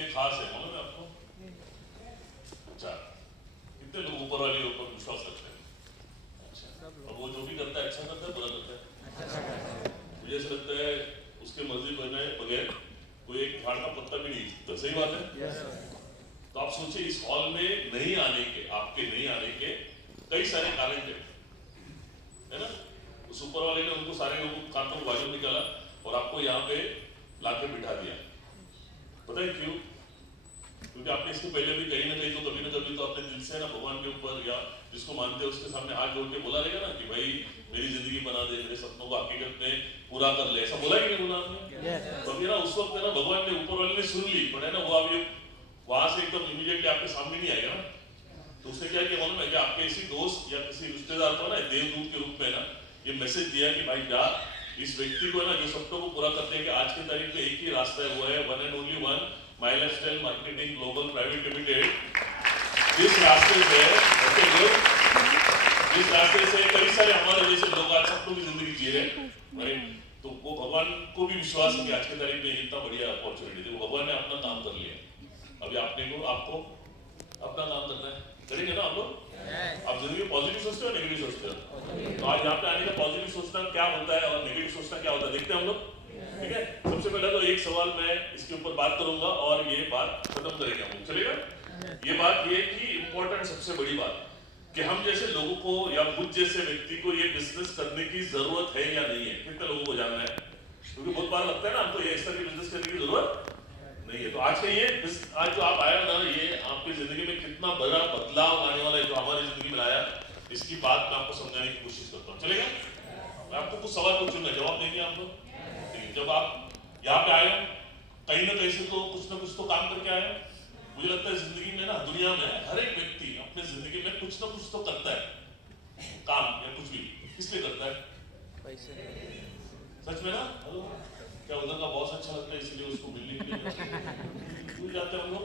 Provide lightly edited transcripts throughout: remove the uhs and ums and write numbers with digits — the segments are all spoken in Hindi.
लिए खास है, मालूम है आपको? अच्छा, कितने लोग ऊपर वाले ऊपर विश्वास करते हैं? अच्छा, और वो जो भी करता है अच्छा करता है, बुरा करता है? मुझे ऐसा लगता है उसके मर्जी बनने बगैर कोई एक झाड़ का पत्ता भी नहीं हिलता। सही बात है? तो आप सोचिए इस हॉल में नहीं आने के, आपके नहीं आने के कई सारे कारण है ना? उस ऊपर वाले ने उनको सारे लोगों को कांटों को बाजू निकाला और आपको यहाँ पे लाके बिठा दिया। पता है क्यों? क्योंकि आपने इसके पहले भी कहीं ना कहीं तो कभी ना कभी तो अपने दिल से ना भगवान के ऊपर या जिसको मानते हैं उसके सामने हाथ जोड़ के बोला रहेगा ना कि भाई मेरी जिंदगी बना दे, मेरे सपनों को हकीकत में पूरा कर ले। ऐसा बोला ही नहीं बोला आपने? तो अभी ना उस वक्त है ना भगवान ने ऊपर वाले ने सुन ली, पर है ना वो अभी वहां से एकदम इमीडिएटली आपके सामने नहीं आएगा ना। तो उसने क्या किया मालूम है? कि आपके किसी दोस्त या किसी रिश्तेदार को ना देवदूत के रूप में ना ये मैसेज दिया कि भाई जा इस व्यक्ति को ना जो सपनों को पूरा करने के आज की तारीख में एक ही रास्ता है, वो है one and only one, my lifestyle marketing global private limited. इस रास्ते से इस रास्ते से कई सारे हमारे जैसे लोग आज सपनों की जिंदगी जी रहे हैं। तो वो भगवान को भी विश्वास है कि आज की तारीख में इतना बढ़िया अपॉर्चुनिटी थी, वो भगवान ने अपना काम कर लिया। अभी आपको अपना काम करना है, करेंगे ना आप लोग? आप जिंदगी में पॉजिटिव सोचते हो नेगेटिव सोचते हो? तो आज यहाँ पे आने का पॉजिटिव सोचना क्या होता है और नेगेटिव सोचना क्या होता है देखते हैं हम लोग। ठीक है, सबसे पहले तो एक सवाल मैं इसके ऊपर बात करूंगा और ये बात खत्म करेंगे हम, चलेगा? ये बात ये कि इंपॉर्टेंट सबसे बड़ी बात कि हम जैसे लोगों को या मुझ जैसे व्यक्ति को ये बिजनेस करने की जरूरत है या नहीं है, कितने लोगों को जानना है? क्योंकि बहुत बार लगता है ना हमको ये इस तरह की बिजनेस करने की जरूरत नहीं है। तो आज का ये आज जो आप आए ना, ये आपकी जिंदगी में कितना बड़ा बदलाव लाने वाला है जो हमारी जिंदगी में आया, इसकी बात मैं आपको समझाने की कोशिश करता हूँ, चलेगा? मैं आपको कुछ सवाल पूछूंगा, जवाब देंगे आप लोग। जब आप यहाँ पे आए कहीं ना कहीं से तो कुछ ना कुछ तो काम करके आए। मुझे लगता है जिंदगी में ना, दुनिया में हर एक व्यक्ति अपने जिंदगी में कुछ ना कुछ तो करता है काम या कुछ भी। किस लिए करता है? पैसे। सच में ना? हेलो, क्या उधर का बॉस अच्छा लगता है इसलिए उसको मिलने के लिए भूल जाते हैं हम लोग?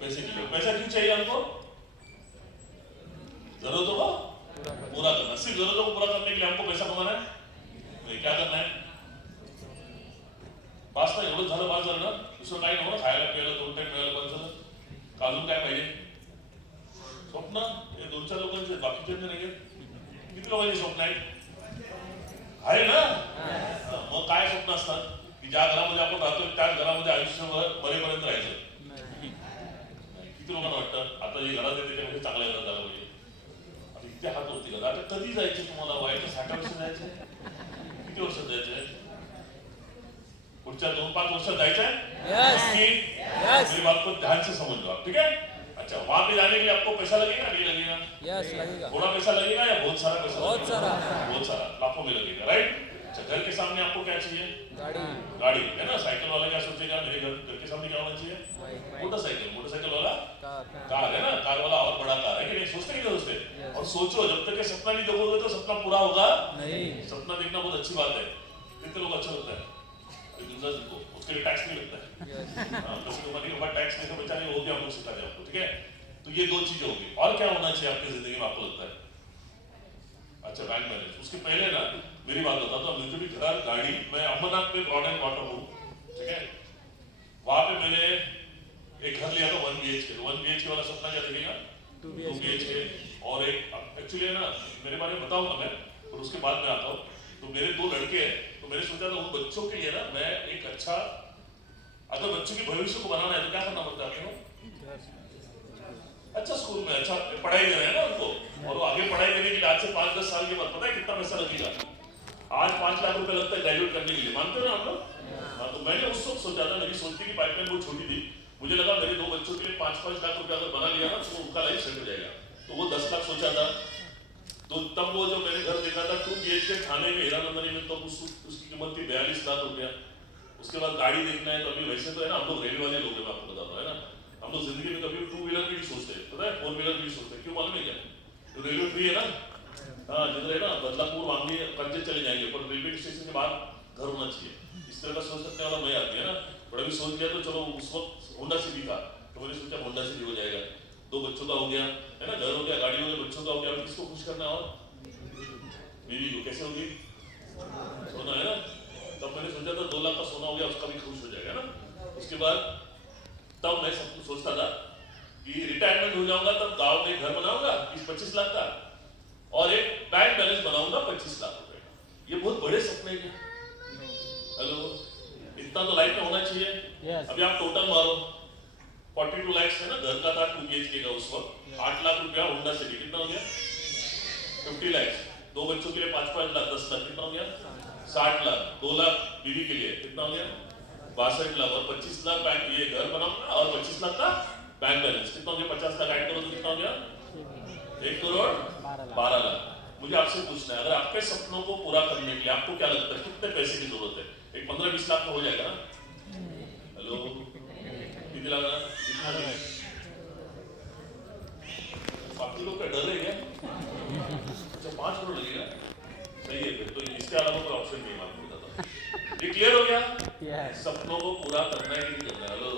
पैसे के लिए। पैसा क्यों चाहिए हमको? जरूरतों को पूरा करना। सिर्फ जरूरतों को पूरा करने के लिए हमको पैसा कमाना है? नहीं, क्या करना है? पास नाही एवढं झालं, पास झालं ना, दुसरं काही नको ना, खायला प्यायला 2 टाइम मिळालं, बंद झालं. अजून काय पाहिजे? स्वप्न हे 2-4 लोकांचे, बाकीच्यांचे नाही. किती लोकांचे स्वप्न आहे ना? मग काय स्वप्न असतात की ज्या घरामध्ये आपण राहतो त्याच घरामध्ये आयुष्यभर मरेपर्यंत राहायचं? किती लोकांना वाटतं आता जे घरात येते त्यामध्ये चांगल्या घरात झालं पाहिजे? आता इथे हात होती का? आता कधी जायचे तुम्हाला? वयाच्या 60 वर्ष जायचं? किती वर्ष जायचंय? पुढच्या 2-5 वर्षात जायचंय? मेरी बात को ध्यान से समझ लो आप, ठीक है? अच्छा, वहां पे जाने के लिए आपको पैसा लगेगा नहीं लगेगा? यस लगेगा। थोड़ा पैसा लगेगा या बहुत सारा पैसा? बहुत सारा। बहुत सारा, लाखों में लगेगा, राइट? अच्छा, घर के सामने आपको क्या चाहिए? गाड़ी है ना? साइकिल वाला क्या सोचेगा मेरे घर के सामने क्या होना चाहिए? मोटरसाइकिल वाला कार है ना? कार वाला और बड़ा कार है कि नहीं? सोचते कि नहीं सोचते? और सोचो, जब तक ये सपना नहीं देखोगे तो सपना पूरा होगा नहीं। सपना देखना बहुत अच्छी बात है। कितने लोग अच्छा लगता है को, उसके लिए टैक्स नहीं लगता है। टैक्स नहीं बेचारे वो भी हम लोग सिखाते हैं आपको, ठीक है? तो ये 2 चीजें होगी। और क्या होना चाहिए आपकी जिंदगी में आपको लगता है? अच्छा, बैंक बैलेंस। उसके पहले ना मेरी बात बताता हूँ, मुझे भी घर गाड़ी, मैं अमरनाथ में ब्रॉड एंड वाटर हूँ, ठीक है? वहां पे मैंने एक घर लिया था 1 BHK। 1 BHK वाला सपना क्या देखेगा? 2 BHK। और एक एक्चुअली ना मेरे बारे में बताऊंगा मैं, और उसके बाद में आता हूँ। तो मेरे 2 लड़के हैं, तो मैंने सोचा था उन बच्चों के लिए ना मैं एक अच्छा, अगर बच्चों के भविष्य को बनाना है तो क्या करना पड़ता है? अच्छा स्कूल में अच्छा पढ़ाई दे रहे हैं ना उनको, और वो आगे पढ़ाई देने के लिए आज से 5-10 साल के बाद पता है कितना पैसा लगेगा? आज 5 लाख रुपए लगता है ग्रेजुएट करने के लिए, मानते हो ना आप लोग? हाँ, तो मैंने उस वक्त सोचा था, मेरी सोचने की पाइपलाइन बहुत छोटी थी, मुझे लगा मेरे 2 बच्चों के लिए 5-5 लाख रुपए अगर बना लिया ना तो उनका लाइफ सेट हो जाएगा। तो वो 10 लाख सोचा था। तो तब वो जो मैंने घर देखा था 2 BHK थाने में, हीरानंदनी में, तो उसकी कीमत थी 42 लाख रुपया। उसके बाद गाड़ी देखना है तो अभी वैसे तो है ना, हम लोग रेल वाले लोग हैं, मैं आपको बताता हूँ, है ना? हम लोग जिंदगी में कभी 2 व्हीलर भी नहीं सोचते, पता है? 4 व्हीलर भी सोचते, क्यों मालूम है क्या? तो रेलवे फ्री है ना? हाँ, जिधर है ना बदलापुर वांगी कंचे चले जाएंगे, पर रेलवे स्टेशन के बाद घर होना चाहिए। इस तरह का सोच सकने वाला मैं आती है ना, पर अभी सोच लिया तो चलो। उस वक्त होंडा सिटी था, तो मैंने सोचा होंडा सिटी हो जाएगा। 2 बच्चों का हो गया, है ना? घर हो गया, गाड़ी हो गया, बच्चों का हो गया। किसको खुश करना? और बीवी को। कैसे होगी? सोना है ना? तब मैंने सोचा था 2 लाख का सोना हो गया, उसका भी खुश हो जाएगा ना? उसके बाद तब मैं सब सोचता था कि रिटायरमेंट हो जाऊंगा तब गांव में घर बनाऊंगा 20-25 लाख का और एक बैंक बैलेंस बनाऊंगा 25 लाख रुपए का। ये बहुत बड़े सपने हैं। हेलो, इतना तो लाइफ में होना चाहिए। अभी आप टोटल मारो 42 लाख है ना, घर का था 2 BHK का उस वक्त, 8 लाख रुपया होंडा सिटी, कितना हो गया? 50 लाख। 2 बच्चों के लिए 5-5 लाख, 10 लाख, कितना हो गया? 60 लाख। 2 लाख बीवी के लिए, कितना हो गया? 62 लाख। और 25 लाख बैंक, ये घर बनाऊंगा और 25 लाख का बैंक बैलेंस, कितना हो गया? 50 लाख ऐड करो तो कितना हो गया? 1 करोड़ 12 लाख। मुझे आपसे पूछना है, अगर आपके सपनों को पूरा करने के लिए आपको क्या लगता है कितने पैसे की जरूरत है? एक 15-20 लाख में हो जाएगा ना? हेलो, कितने लगा? बाकी लोग का डर है क्या? अच्छा, 5 करोड़ लगेगा, सही है। फिर तो इसके अलावा कोई ऑप्शन नहीं है, आपको बताता हूं। ये क्लियर हो गया? सपनों को पूरा करना है कि नहीं करना? हेलो,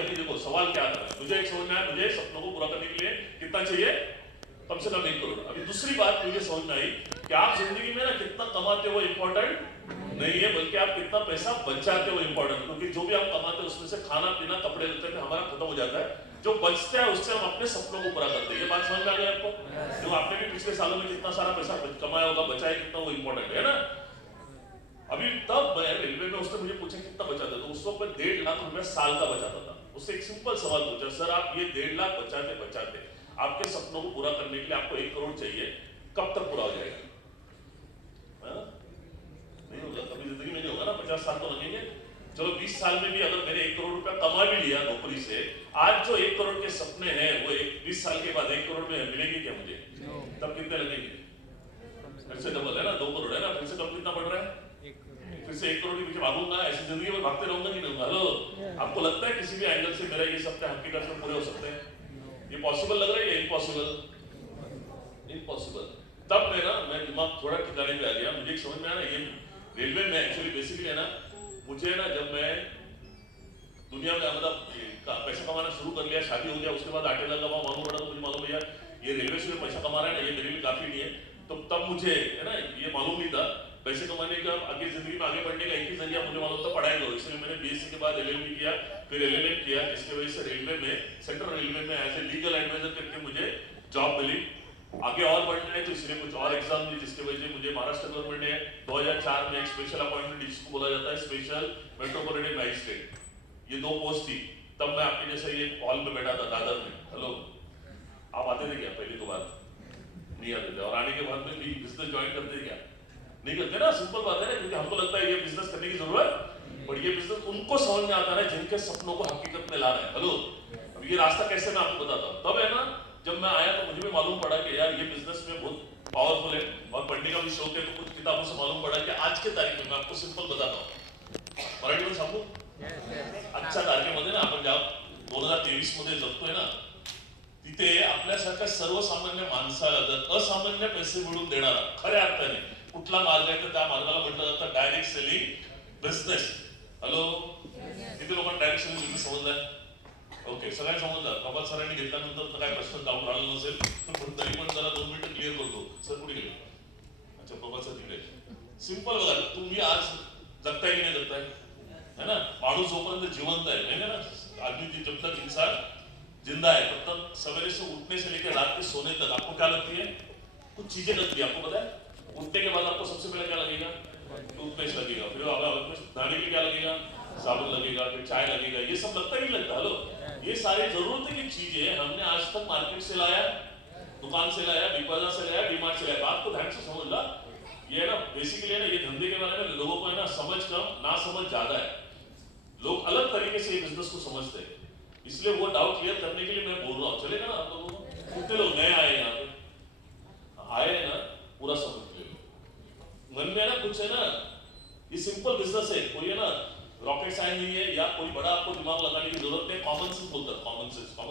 अभी देखो सवाल क्या था, मुझे एक समझ में आया, मुझे सपनों को पूरा करने के लिए कितना चाहिए? कम से कम 1 करोड़। अभी दूसरी बात मुझे समझ में आई कि आप जिंदगी में ना कितना कमाते हो इंपॉर्टेंट नहीं है, बल्कि आप कितना पैसा बचाते हो इंपॉर्टेंट। क्योंकि जो भी आप कमाते हो उसमें से खाना पीना कपड़े लत्ते में हमारा खत्म हो जाता है, जो बचता है उससे हम अपने सपनों को पूरा करते हैं। ये बात समझ में आ गई आपको? जो आपने भी पिछले सालों में कितना सारा पैसा कमाया होगा, बचाया कितना, वो इंपॉर्टेंट है ना। अभी तब मैं रेलवे में उसने मुझे पूछा कितना बचाते, तो उस वक्त मैं 1.5 लाख रुपया साल का बचाता था। उससे एक सिंपल सवाल पूछा, सर आप ये 1.5 लाख बचाते बचाते आपके सपनों को पूरा करने के लिए आपको 1 करोड़ चाहिए, कब तक पूरा हो जाएगा? नहीं होगा, कभी जिंदगी में नहीं होगा ना, 50 साल तो लगेंगे। चलो 20 साल में भी अगर मैंने 1 करोड़ रुपया कमा भी लिया नौकरी से, आज जो 1 करोड़ के सपने हैं वो 20 साल के बाद 1 करोड़ में मिलेंगे क्या मुझे? तब कितने लगेंगे? फिर से डबल है ना, 2 करोड़ है ना, फिर से कब कितना बढ़ रहा है? फिर से 1 करोड़ के पीछे भागूंगा, ऐसी जिंदगी में भागते रहूंगा कि नहीं? हेलो, आपको लगता है किसी भी एंगल से मेरा ये सपने हकीकत में पूरे हो सकते हैं? ये पॉसिबल लग रहा है या इम्पॉसिबल? इम्पॉसिबल। तब मैं दिमाग थोड़ा ठिकाने पे आ गया, मुझे समझ में आया ना, ये रेलवे में एक्चुअली बेसिकली है ना, मुझे ना जब मैं दुनिया में मतलब पैसा कमाना शुरू कर लिया, शादी हो गया, उसके बाद 8 लाख कमा मालूम पड़ा, तो मुझे मालूम भैया ये रेलवे से पैसा कमा रहा है ना, ये मेरे लिए काफी नहीं है। तो तब मुझे है ना ये मालूम नहीं था पैसे कमाने का, आगे जिंदगी में आगे बढ़ने का एक ही जरिया मुझे मालूम था, पढ़ाई करो। इसलिए मैंने BSc के बाद LLB किया, फिर LLM किया, जिसकी वजह से रेलवे में, सेंट्रल रेलवे में एज ए लीगल एडवाइजर करके मुझे जॉब मिली। आगे और बढ़ना है तो इसलिए कुछ और एग्जाम दी, जिसके वजह से मुझे महाराष्ट्र गवर्नमेंट ने 2004 में एक स्पेशल अपॉइंटमेंट, जिसको बोला जाता है स्पेशल मेट्रोपॉलिटन मैजिस्ट्रेट, ये 2 पोस्ट थी। तब मैं आपके जैसे ये हॉल में बैठा था दादर में। हेलो, आप आते थे क्या पहली तो बात? नहीं आते थे। और आने के बाद में भी बिजनेस ज्वाइन करते थे क्या? नहीं करते ना, सिंपल बात है ना, क्योंकि हमको लगता है ये बिजनेस करने की जरूरत, पर ये बिजनेस उनको समझ में आता है जिनके सपनों को हकीकत में लाना है। हेलो, अब ये रास्ता कैसे मैं आपको बताता हूं। तब है ना, जब मैं आया तो मुझे भी मालूम पड़ा कि यार ये बिजनेस में बहुत पावरफुल है और पढ़ने का भी शौक है, तो कुछ किताबों से मालूम पड़ा कि आज के तारीख में मैं आपको सिंपल बताता हूं, मराठीमध्ये सांगू? आजच्या तारखेमध्ये ना आपण ज्या 2023 मध्ये जगतोय ना, तिथे आपल्यासारख्या सर्वसामान्य माणसाला जर असामान्य पैसे मिळवून देणारा खऱ्या अर्थाने कुठला मार्ग आहे तर त्या मार्गाला म्हटलं जातं डायरेक्ट सेलिंग बिझनेस. हॅलो, किती लोकांना डायरेक्ट सेलिंग बिझनेस समजलाय? ओके, सगळ्यांनी समजलं. प्रभात सरांनी घेतल्यानंतर तर काय प्रश्न डाऊट राहिला नसेल, पण तरी पण जरा 2 मिनिटं क्लिअर करतो. सर कुठे गेले? अच्छा, प्रभात सर तिकडे. सिंपल बघा, तुम्ही आज जगताय की नाही जगताय, है ना? माणूस जोपर्यंत जिवंत है ना, आदमी जब तक इंसान जिंदा है तब तक सवेरे से उठने से लेकर रात के सोने तक आपको क्या लगती है? कुछ चीजें लगती है, आपको पता है? उठने के बाद आपको सबसे पहले क्या लगेगा? टूथपेस्ट लगेगा, फिर नहाने के लिए क्या लगेगा? साबुन लगेगा, फिर चाय लगेगा, ये सब लगता ही लगता। हेलो, ये सारी जरूरत की चीजें हमने आज तक मार्केट से लाया, दुकान से लाया, बिग से लाया, डीमार्ट से लाया। बात को ध्यान से समझ ला, ये है ना बेसिकली है ना, ये धंधे के बारे में लोगों को है ना समझ कम, ना समझ ज्यादा है। लोग अलग तरीके से ये बिजनेस को समझते हैं, इसलिए वो डाउट क्लियर करने के लिए मैं बोल रहा हूँ। चलेगा ना आप लोगों को? कितने लोग नए आए यहाँ पे? आए ना, पूरा समझ ले। मन में ना कुछ है ना, ये सिंपल बिजनेस है, कोई है ना रॉकेट साइंस नहीं है या कोई बड़ा आपको दिमाग लगाने की जरूरत नहीं, कॉमन सेंस बोलता है, कॉमन सेंस।